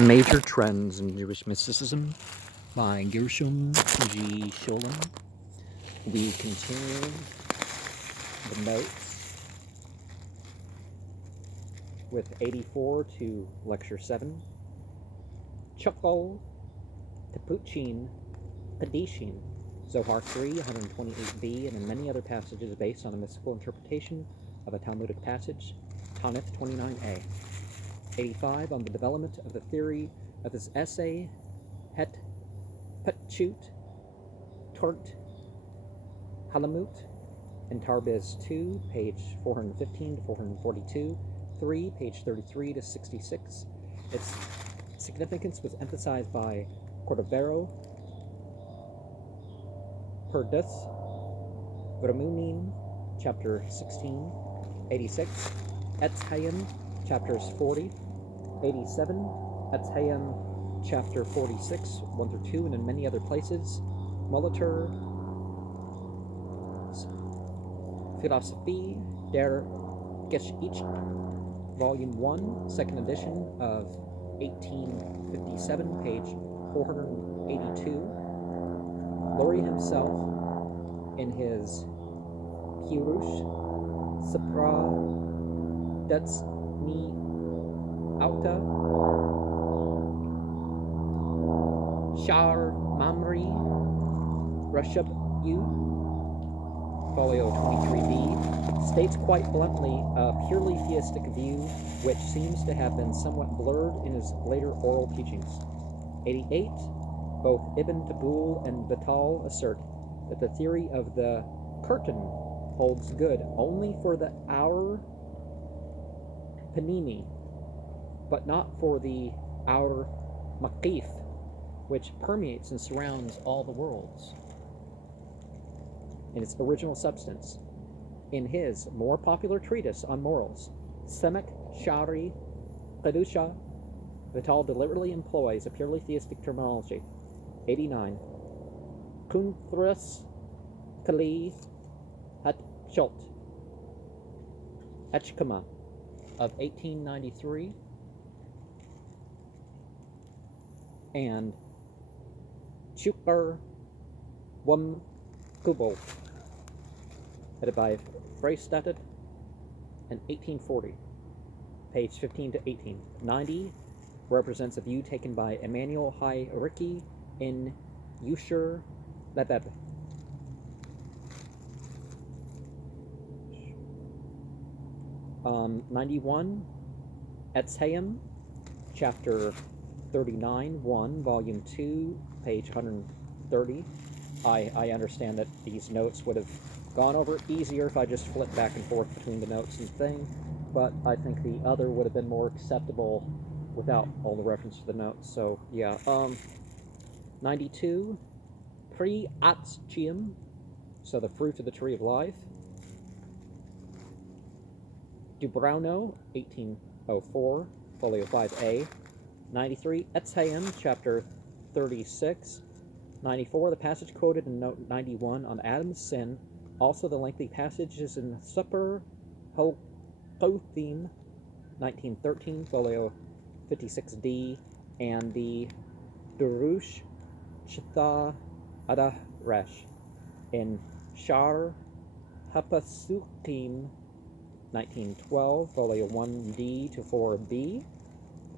Major Trends in Jewish Mysticism by Gershom G. Scholem. We continue the notes with 84 to Lecture 7. Chokol, Tepuchin, Kadishin, Zohar 3, 128b, and in many other passages based on a mystical interpretation of a Talmudic passage, Tanith 29a. 85 on the development of the theory of his essay, Het Putchut, Tort Halamut, in Tarbiz 2, page 415 to 442, 3, page 33 to 66. Its significance was emphasized by Cordovero, Perdus, Vramunin, chapter 16, 86, Etzhayim, chapters 40, 87, Etzhayim, chapter 46, 1 through 2, and in many other places. Molitor, Philosophie der Geschichte, Volume 1, second edition of 1857, page 482. Laurie himself, in his Pirush Sapra Detsni Auta Shar Mamri Rashab Yu, folio 23b, states quite bluntly a purely theistic view which seems to have been somewhat blurred in his later oral teachings. 88. Both Ibn Tabul and Vital assert that the theory of the curtain holds good only for the Aur Panini, but not for the Aur Maqif, which permeates and surrounds all the worlds in its original substance. In his more popular treatise on morals, Semek Shari Kedusha, Vital deliberately employs a purely theistic terminology. 89. Kunthras Kali Hatshot Echkama of 1893 and Chupar Wum Kubo, headed by Freistadt in 1840, page 15 to 18. 90 represents a view taken by Emmanuel Hai Ricci in Yusher Lebeb. Um, 91, Etzhayim, chapter 39, 1, volume 2, page 130. I understand that these notes would have gone over easier if I just flipped back and forth between the notes and thing, but I think the other would have been more acceptable without all the reference to the notes. So yeah. 92, Pri Atchium, so the fruit of the tree of life. Dubrauno, 1804, folio 5a. 93, Etzhayim, chapter 36. 94, the passage quoted in note 91 on Adam's sin. Also the lengthy passages in Supper Hokothim, 1913, folio 56d, and the Durush Chitha Adaresh in Shar Hapasukim, 1912, folio 1d to 4b.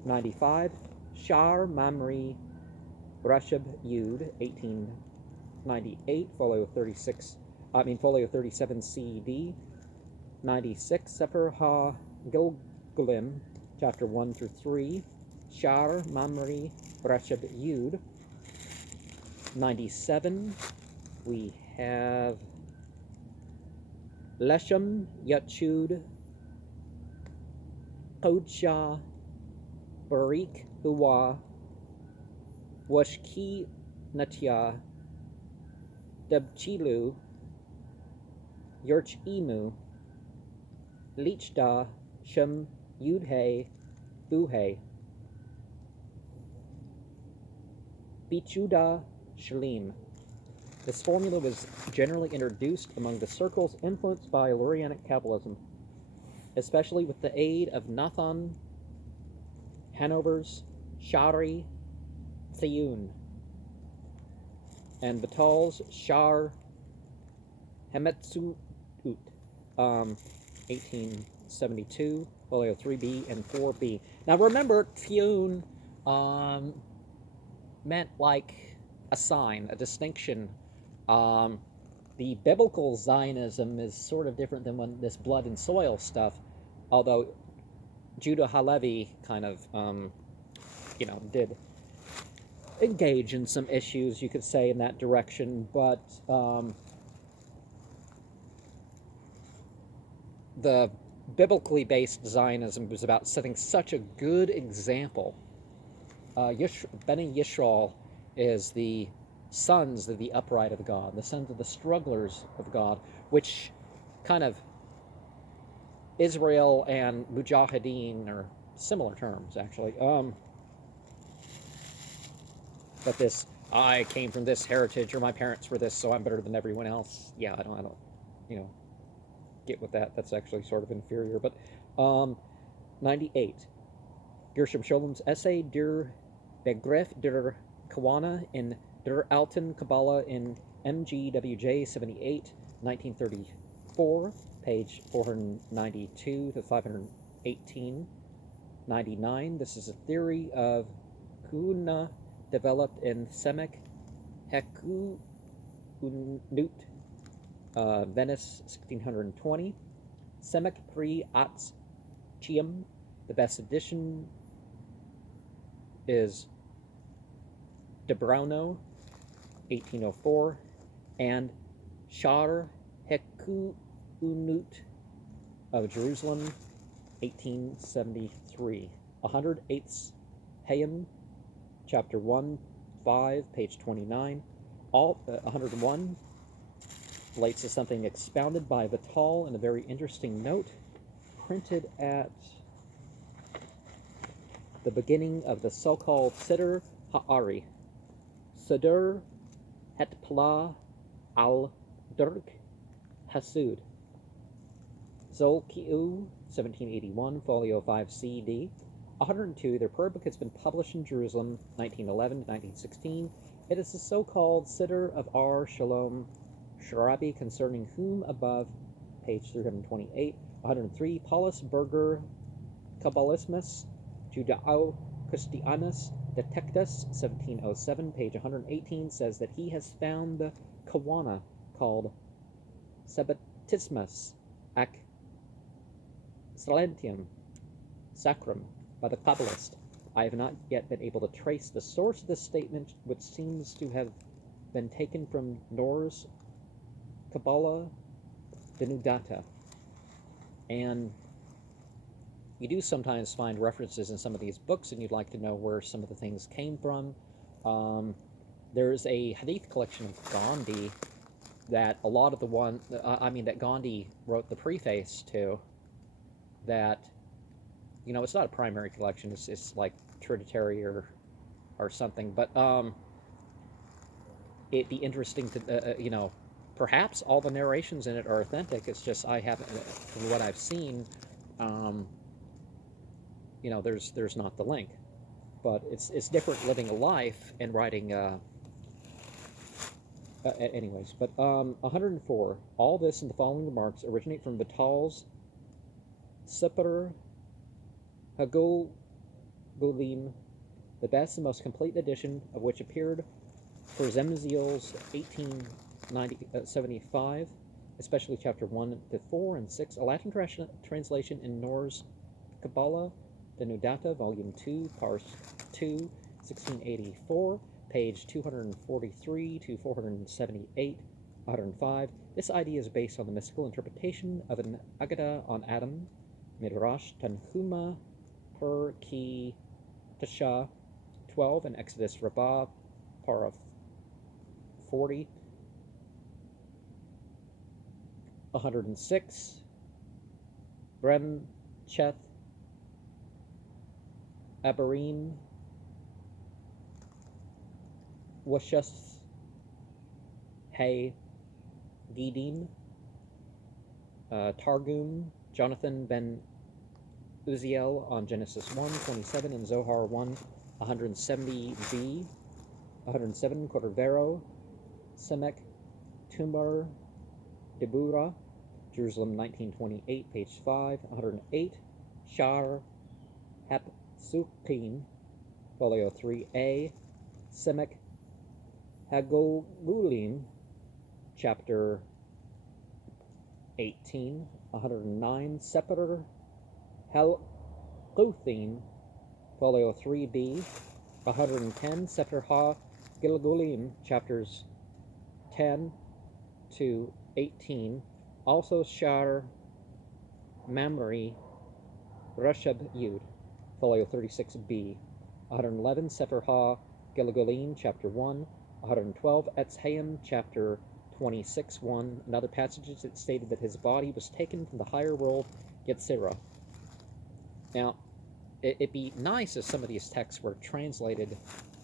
95, Shar Mamri Rashab Yud, 1898, folio 37 CD. 96, Sefer Ha Gilgulim, chapter 1 through 3, Shar Mamri Rashab Yud. 97, we have Leshem Yachud Kodsha Barik Huwa Washki Natya Debchilu Yerchimu Lichda Shem Yudhe Buhe Bichuda Shalim. This formula was generally introduced among the circles influenced by Lurianic Kabbalism, especially with the aid of Nathan Hanover's Shari Tsiyun, and Batal's Shar Hemetsut, 1872, folio 3b and 4b. Now remember, Tsiyun meant like a sign, a distinction. The biblical Zionism is sort of different than this blood and soil stuff, although Judah Halevi kind of, did engage in some issues, you could say, in that direction, but the biblically based Zionism was about setting such a good example. Beni Yisrael is the sons of the upright of God, the sons of the strugglers of God, which kind of Israel and Mujahideen are similar terms, actually. But this, I came from this heritage, or my parents were this, so I'm better than everyone else. Yeah, I don't, get with that. That's actually sort of inferior. But 98. Gershom Scholem's essay Der Begriff der Kawana in Der Alten Kabbalah in MGWJ 78, 1934, page 492 to 518. 99. This is a theory of Kuna developed in Semek Heku Unut, Venice, 1620. Semek Pri Ats Chiam. The best edition is De Brauno, 1804, and Shar Heku Unut of Jerusalem, 1873. 108th Hayim, chapter 1, 5, page 29. 101 relates to something expounded by Vital in a very interesting note, printed at the beginning of the so-called Siddur Ha'ari. Siddur Hetpla al-Dirk Hasud. Zolki'u, 1781, folio 5 CD. 102, their prayer book has been published in Jerusalem, 1911 to 1916. It is the so-called Siddur of Ar Shalom Sharabi, concerning whom above, page 328. 103, Paulus Berger Kabbalismus Judao Christianus Detectus, 1707, page 118, says that he has found the Kawana called Sabbatismus ac Silentium Sacrum by the Kabbalist. I have not yet been able to trace the source of this statement, which seems to have been taken from Nor's Kabbalah Denudata. And you do sometimes find references in some of these books, and you'd like to know where some of the things came from. There's a Hadith collection of Gandhi that a lot of that Gandhi wrote the preface to, that, it's not a primary collection, it's like tridentary or something, but it'd be interesting to, perhaps all the narrations in it are authentic. It's just I haven't, from what I've seen, there's not the link. But it's different living a life and writing. Anyways, but 104. All this and the following remarks originate from Vital's Sefer Hagogulim, the best and most complete edition of which appeared for Zemziel's 1875, especially chapter 1 to 4 and 6, a Latin translation in Nor's Kabbalah Denudata, volume 2, parse 2, 1684, page 243 to 478, 105. This idea is based on the mystical interpretation of an Agada on Adam, Midrash Tanhuma per Ki Tasha 12, and Exodus Rabbah para 40. 106. Brem Cheth Abarim Washus Hay Gidim Targum Jonathan ben Uziel on Genesis 1:27 and Zohar 1 170b, 107 Cordovero, Semek, Tumbar, Debura, Jerusalem 1928, page 5, 108, Shar, Hapsukim, folio 3a, Semek, Hagogulim, chapter 18, 109, Sepater, Helguthim, folio 3b, 110, Sefer Ha-Gilgulim, chapters 10 to 18, also Shar Mamre Reshab Yud, folio 36b, 111, Sefer Ha-Gilgulim, chapter 1, 112, Etzhaim, chapter 26:1, and other passages that stated that his body was taken from the higher world, Yetzirah. Now, it'd be nice if some of these texts were translated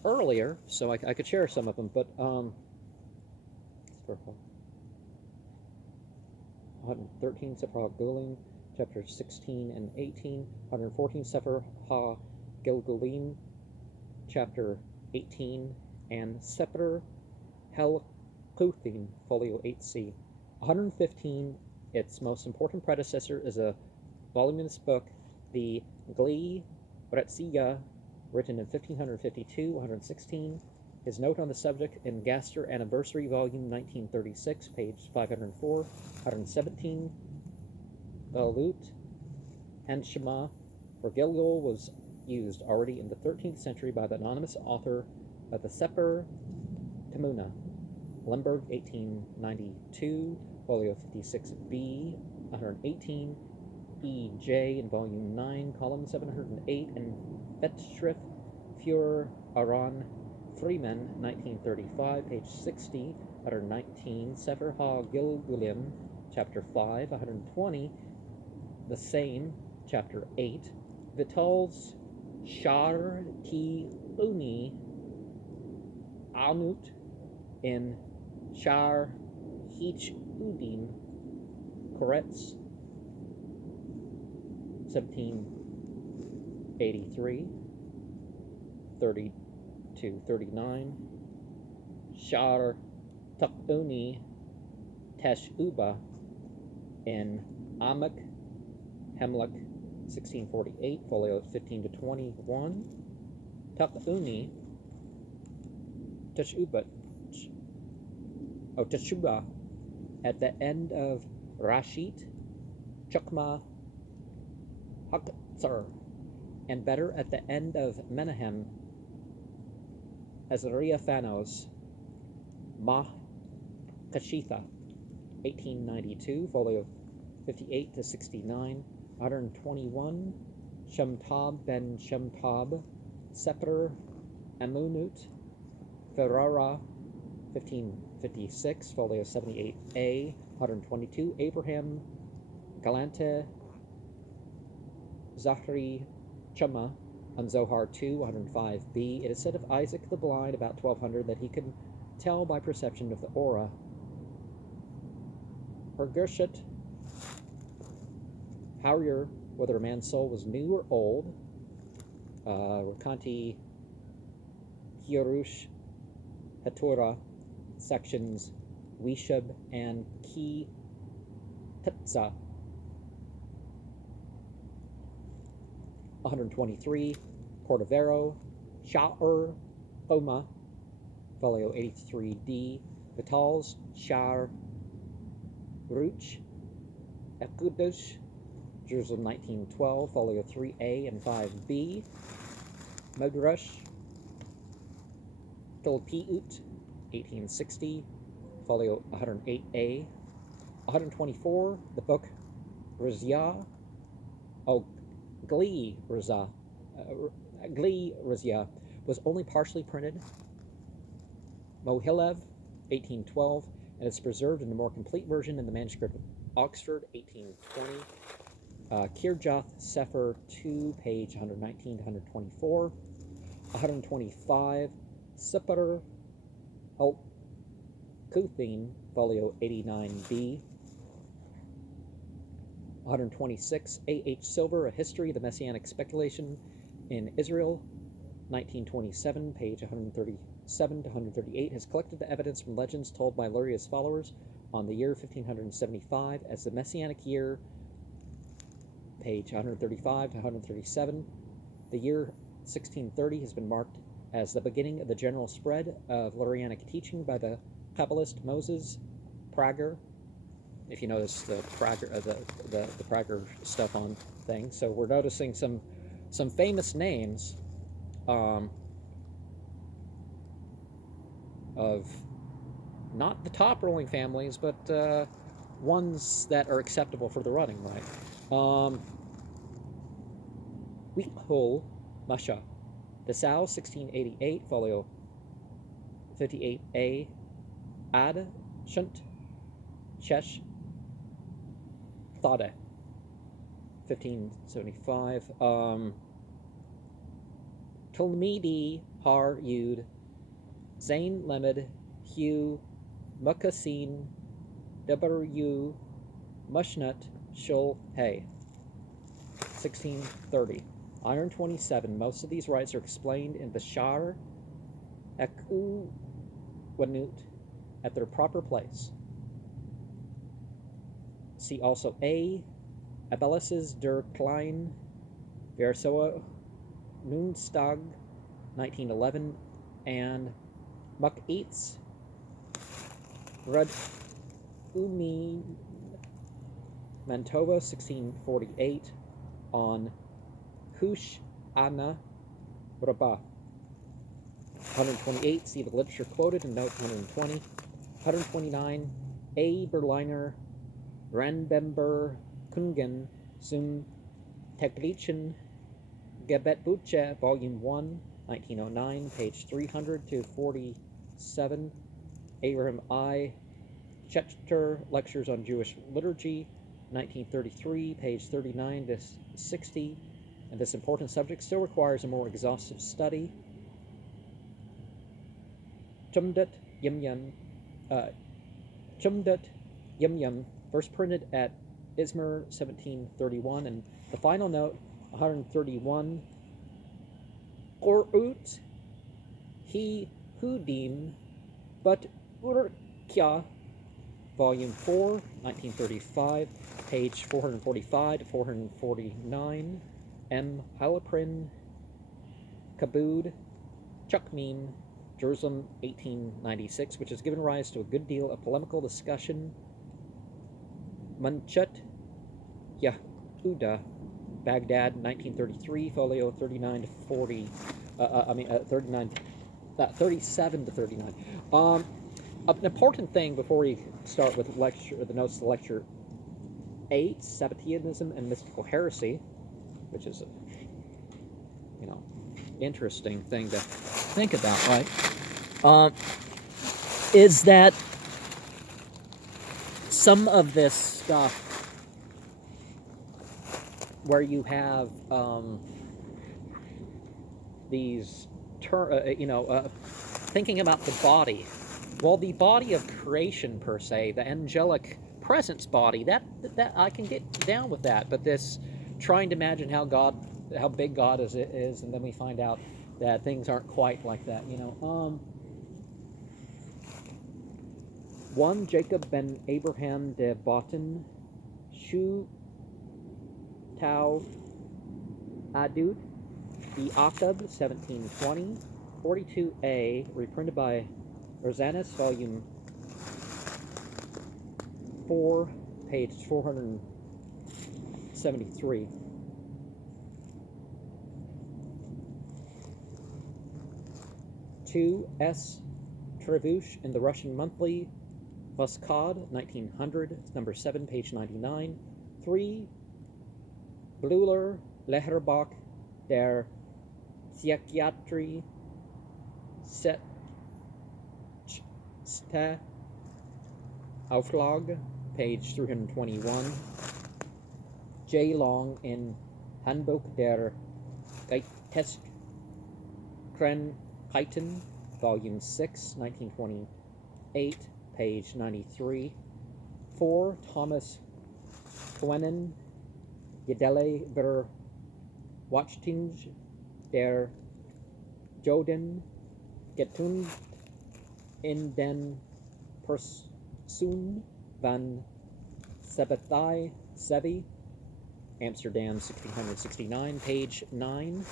earlier, so I could share some of them, but 113 Sefer Ha-Gilgulim, chapters 16 and 18, 114 Sefer Ha-Gilgulim, chapter 18, and Sefer Helguthim, folio 8c. 115, its most important predecessor, is a voluminous book, the Gli Retziya, written in 1552. 116, his note on the subject in Gaster Anniversary, volume 1936, page 504. 117, Balut and Shema for Gilgal was used already in the 13th century by the anonymous author of the Sefer Temuna, Lemberg, 1892, folio 56b, 118, E.J. in volume 9, column 708, and Vetschrift für Aron Freeman, 1935, page 60, 119, Sefer Ha-Gilgulim, chapter 5, 120, the same, chapter 8, Vital's Shar Ti Uni Anut in Shar Hich Udin, Koretz, 1783, 30 to 39, Shar Takuni Teshuba in Amak Hemlock, 1648, folio 15 to 21, Takuni Teshuba at the end of Rashid, Chukma Haktsar, and better at the end of Menahem, Azariah Thanos, Mah Kashitha, 1892, folio 58 to 69, 121, Shemtab ben Shemtab, Seper Amunut, Ferrara, 1556, folio 78a, 122, Abraham Galante, Zahri Chama, on Zohar 2, 105b. It is said of Isaac the Blind, about 1200, that he could tell by perception of the aura. Hergershet Harrier, whether a man's soul was new or old. Rakanti Kierush Hatorah, sections Wishab and Ki Tetza. 123, Cordovero, Sha'ur Oma, folio 83d, Vitals, Shar Ruch, Ekudush, Jerusalem 1912, folio 3a and 5b, Modrash, Tulpiut, 1860, folio 108a, 124, the book Rizya, Gli Rizya was only partially printed. Mohilev, 1812, and it's preserved in a more complete version in the manuscript of Oxford, 1820. Kirjath Sefer 2, page 119 to 124. 125, Sefer Helkuthim, folio 89b. 126, A.H. Silver, A History of the Messianic Speculation in Israel, 1927, page 137 to 138, has collected the evidence from legends told by Luria's followers on the year 1575 as the Messianic year, page 135 to 137. The year 1630 has been marked as the beginning of the general spread of Lurianic teaching by the Kabbalist Moses Prager. If you notice the Prager, the Prager stuff on things, so we're noticing some famous names of not the top rolling families, but ones that are acceptable for the running, right? Weekhol Masha, Dessau, 1688, folio 58a, Ad Shunt Chesh Thade, 1575. Talmidi Har Yud Zain Lemed Hugh Mukassin W Mushnut Shul Hay, 1630. Iron 27. Most of these rites are explained in the Shar Eku Wanut at their proper place. See also A. Abelises der Klein Versoa Nunstag, 1911, and Muck Eats Rud Umi Mantova, 1648, on Hush Anna Rabah. 128, see the literature quoted in note 120. 129, A. Berliner Randbember Kungen zum Technischen Gebetbuche, Volume 1, 1909, page 300 to 47. Abraham I. Schechter, Lectures on Jewish Liturgy, 1933, page 39 to 60. And this important subject still requires a more exhaustive study. Chumdat Yum Yum, first printed at Izmir, 1731. And the final note, 131, Qorut He Hudim But Urkya, Volume 4, 1935, page 445 to 449. M. Halaprin Kabud Chukmim, Jerusalem, 1896, which has given rise to a good deal of polemical discussion. Munchet Yahuda, Baghdad, 1933, folio 39 to 40. 37 to 39. An important thing before we start with the notes to lecture 8, Sabbateanism and mystical heresy, which is a interesting thing to think about, right? Is that some of this stuff where you have these thinking about the body. Well, the body of creation per se, the angelic presence body, that I can get down with that. But this trying to imagine how big God is, and then we find out that things aren't quite like that. One Jacob ben Abraham de Botten, Shu Tau Adud, the Akab, 1720, 42a, reprinted by Rosanus, volume 4, page 473. Two S. Trevush in the Russian Monthly, Voskod, 1900, number 7, page 99. 3. Bleuler Leherbach der Psychiatrie Ste Auflage, page 321. J. Long in Handbuch der Geisteskrankheiten, volume 6, 1928, page 93. 4. Thomas Quennen, Gedelle ver Watchtinge der Joden getund in den persoon van Sebethai Sevi, Amsterdam 1669, page 9,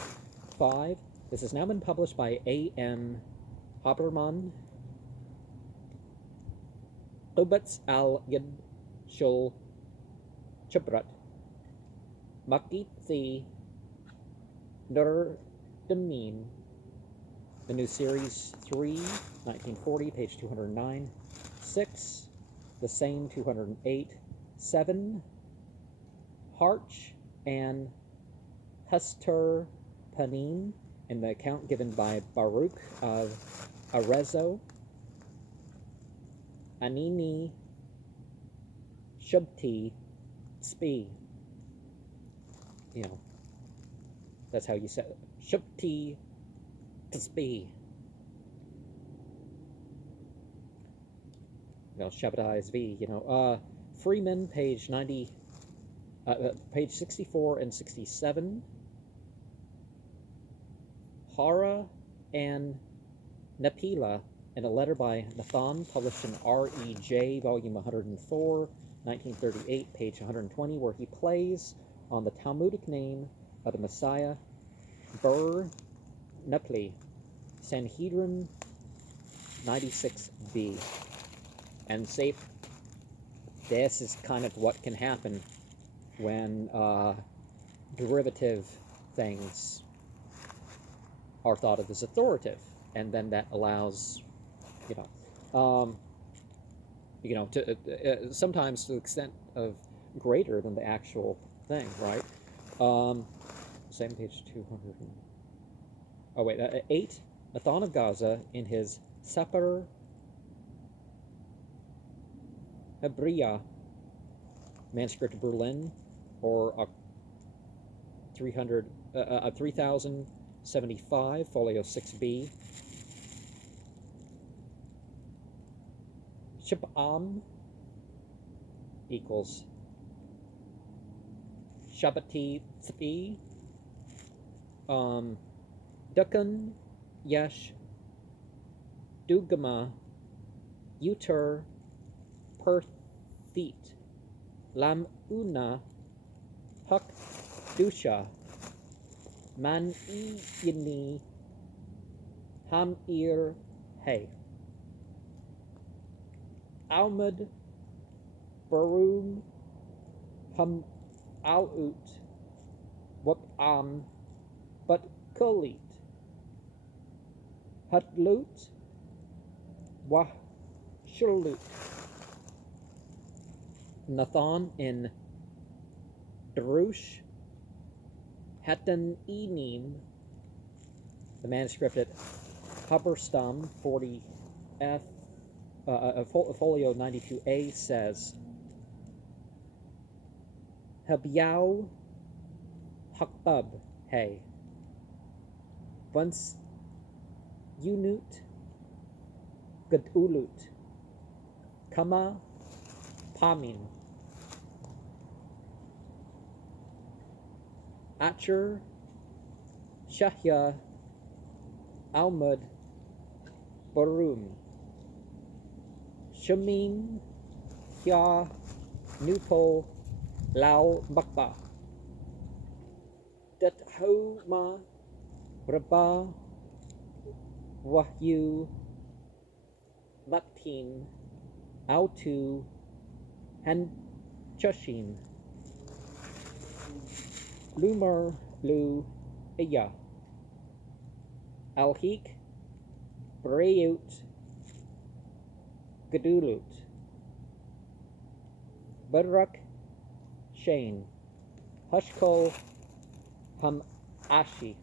5. This has now been published by A.M. Habermann. Qubats al-Yad Shul Chibrat Makiti Nur Demin. The new series 3, 1940, page 209. 6, the same 208. 7, Harch and Hester Panin, in the account given by Baruch of Arezzo. Anini Shubti Spi. You know, that's how you say it. Shubti Spi. You know, Shabbatai is V, you know. Freeman, page 90, page 64 and 67. Hara and Napila, in a letter by Nathan, published in R.E.J., volume 104, 1938, page 120, where he plays on the Talmudic name of the Messiah, Bur Napli, Sanhedrin 96b. And say, this is kind of what can happen when derivative things are thought of as authoritative, and then that allows, to sometimes to the extent of greater than the actual thing, right? Same page 200. Oh wait, 8. Nathan of Gaza, in his Sefer Hebrea, manuscript Berlin, or 3075, folio 6b. Shib'am equals Shabbati Tzpi. Dukkan Yesh Dugama Uter Perthit Lam Una Huk Dusha Man Yini Ham Ir Hey Almud Barum Hum Out What But Kulit Hatlut Wah Shulut. Nathan in Drush Hatan Enim, the manuscript at Haberstam 40F, folio 92A, says, Habyau Hakbab Hey Once Unut Gadulut Kama Pamin Acher Shahya Almud Barum Shamin Hya Nupol Lao Bakba Dathoma Rabba Wahyu Matin Autu Hanchushin Lumar Lu Iya Alhik Breut Gadulut Barak Shane Hushkol Hum Ashi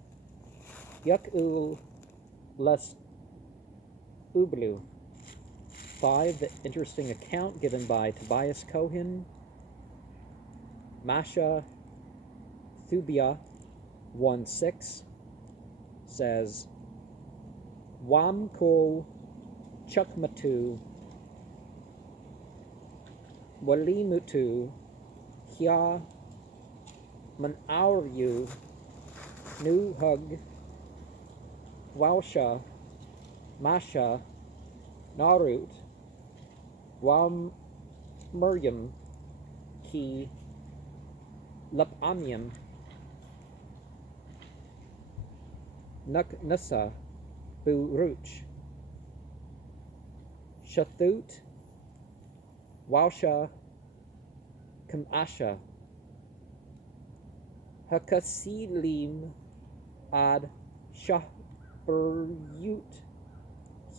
Yakul Las Ublu. 5. The interesting account given by Tobias Cohen, Masha Thubia 1:6, says, Wam Kol Chukmatu Walimutu Hya Manauryu Nu Hug Wausha, Masha, Narut, Wam Miriam, Ki, Lapanyam, Nuk Nusa, Buruch, Shathut, Wausha, Kamasha, Hakasilim, Ad Shahburyut,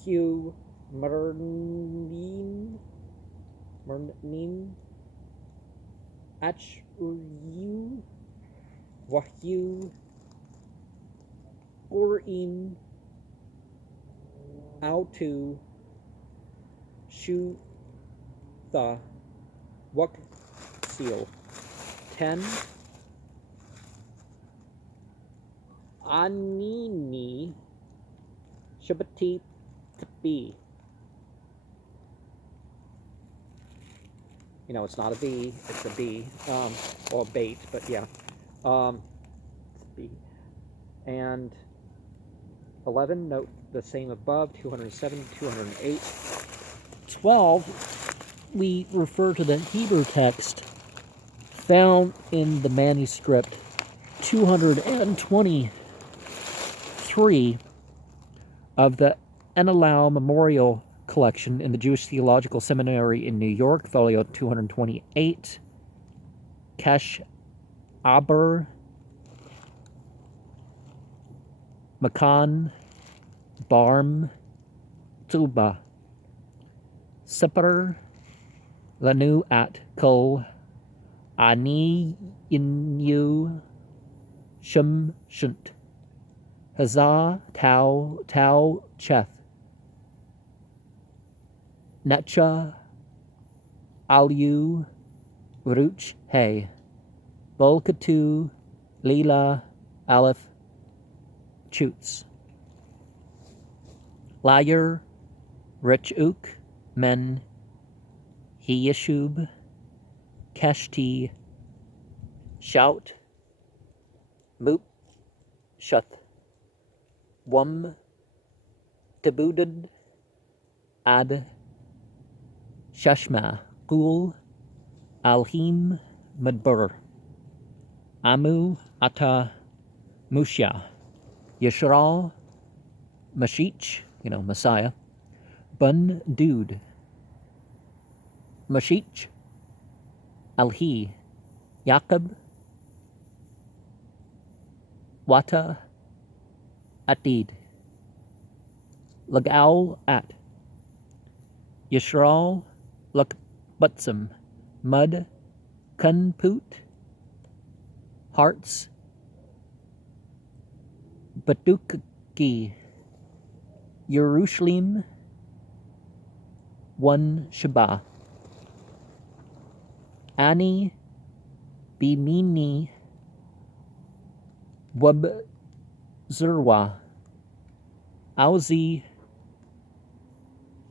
Hu Mernim, Achryu, Wahyu, Urim, Autu, Shutha, Waksil. 10. Anini, Shabati Tbi. You know, it's not a B, it's a B, or bait, but yeah. It's B. And 11, note the same above, 207, 208. 12, we refer to the Hebrew text found in the manuscript 223 of the Enelau Memorial Collection in the Jewish Theological Seminary in New York, folio 228, Kesh Aber, Makan, Barm, Tuba, Seper, Lanu at Kol, Ani Inu, Shum Shunt, Hazah Tau Tau Cheth, Netcha, Aliu, Ruch He, Volkatu, Lila, Aleph, Chutz, Liar, Rich Uk, Men, Hiyeshub, Keshti, Shout, Moop, Shuth, Wum, Tabudud, Ad, Shashma, Gul, Alhim, Madbur, Amu, Ata, Mushya, Yeshral, Mashich, Messiah, Bun Dude, Mashich, Alhi, Yaqub, Wata, Atid, Lagal at, Yishral, Lukbutsum, Mud, Kunput, Hearts, Batukki, Yerushalim, One Shabbat, Ani, Bimini, Wub Zerwa, Auzi,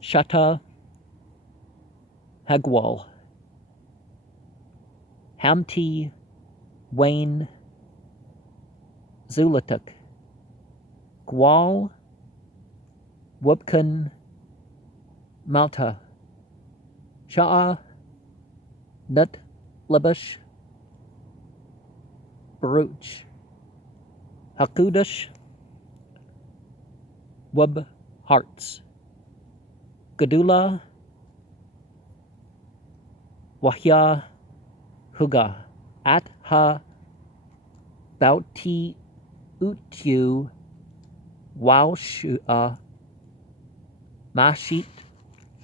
Shata, Hagwal, Hamti, Wayne, Zulatuk, Gwal, Wubkun, Malta, Sha'a, Nut, Labush, Baruch, Hakudash, Wub Hearts, Gadula, Wahya, Huga, At Ha, Bauti, Utu, Waushua, Mashit,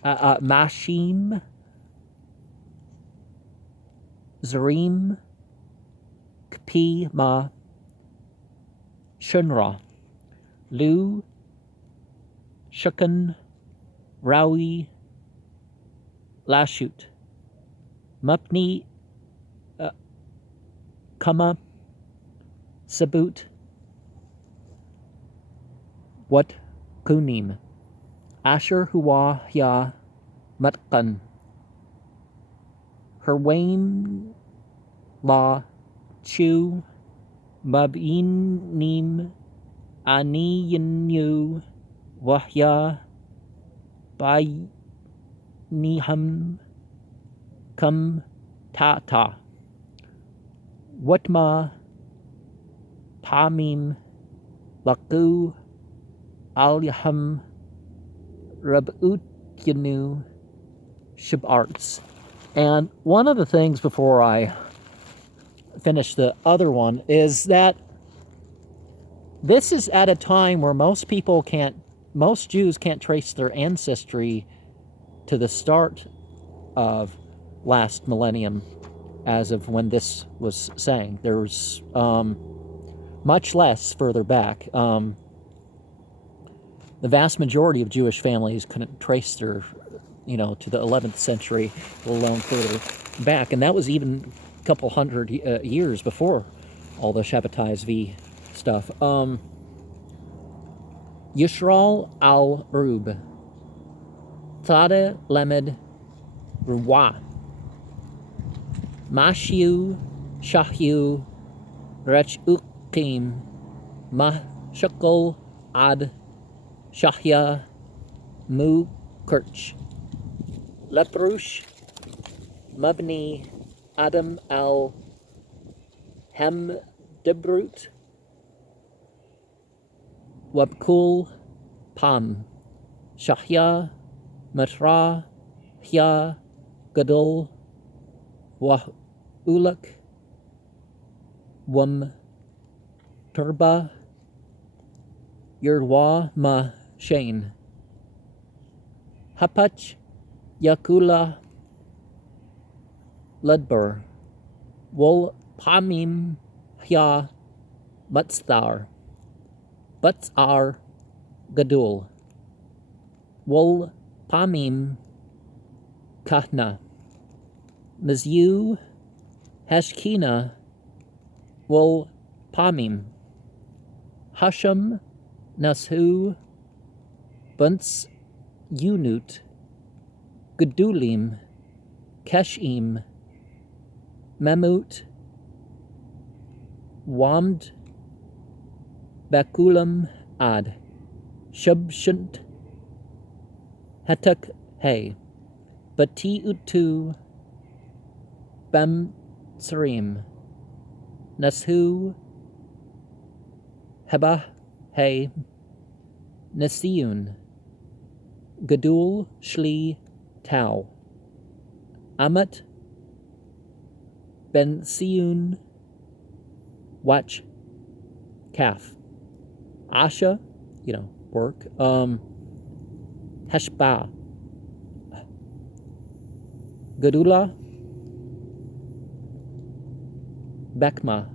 Mashim, Zarim, Kpi Ma, Shunra, Lu, Shukan, Rawi, Lashut, Mupni, Kama, Sabut, Wat Kunim, Asher Huwa Ya, Matkan, Herwaim, La, Chu, Mabinim, Aniyanu Wahya Bainiham Kum Tata Watma Tamim Laku Alyaham Rabutyanu Shabarts. And one of the things before I finish the other one is that this is at a time where most Jews can't trace their ancestry to the start of last millennium as of when this was saying. There's much less further back. The vast majority of Jewish families couldn't trace their, to the 11th century, let alone further back. And that was even a couple hundred years before all the Shabbatai Zvi stuff. Yishral al-Rub, Tzade Lemed Ruwa, Mashiu Shahyu Rech Ukim, Mashakol Ad Shahya Mu Kirch, Leprush Mabni Adam al Hem Debrut, Wabkul Pam, Shahya Matra Hya Gadol Wahulak Wam Turba Yerwa Ma Shane, Hapach Yakula Ledber, Wol Pamim Hya Batsar Gadul, Wol Pamim Kahna, Mizyu Hashkina, Wol Pamim, Hashem Nashu Bunts Unut, Gedulim, Keshim, Memut, Wamd, Bakulam Ad, Shubshunt, Hetuk Hey, Bati Utu, Bam Sarim, Nashu, Heba Hey, Nasiun, Gadul Shli Tau, Amat Ben Siun Watch Kaf, Asha, work, Heshba, Gadula, Bekma,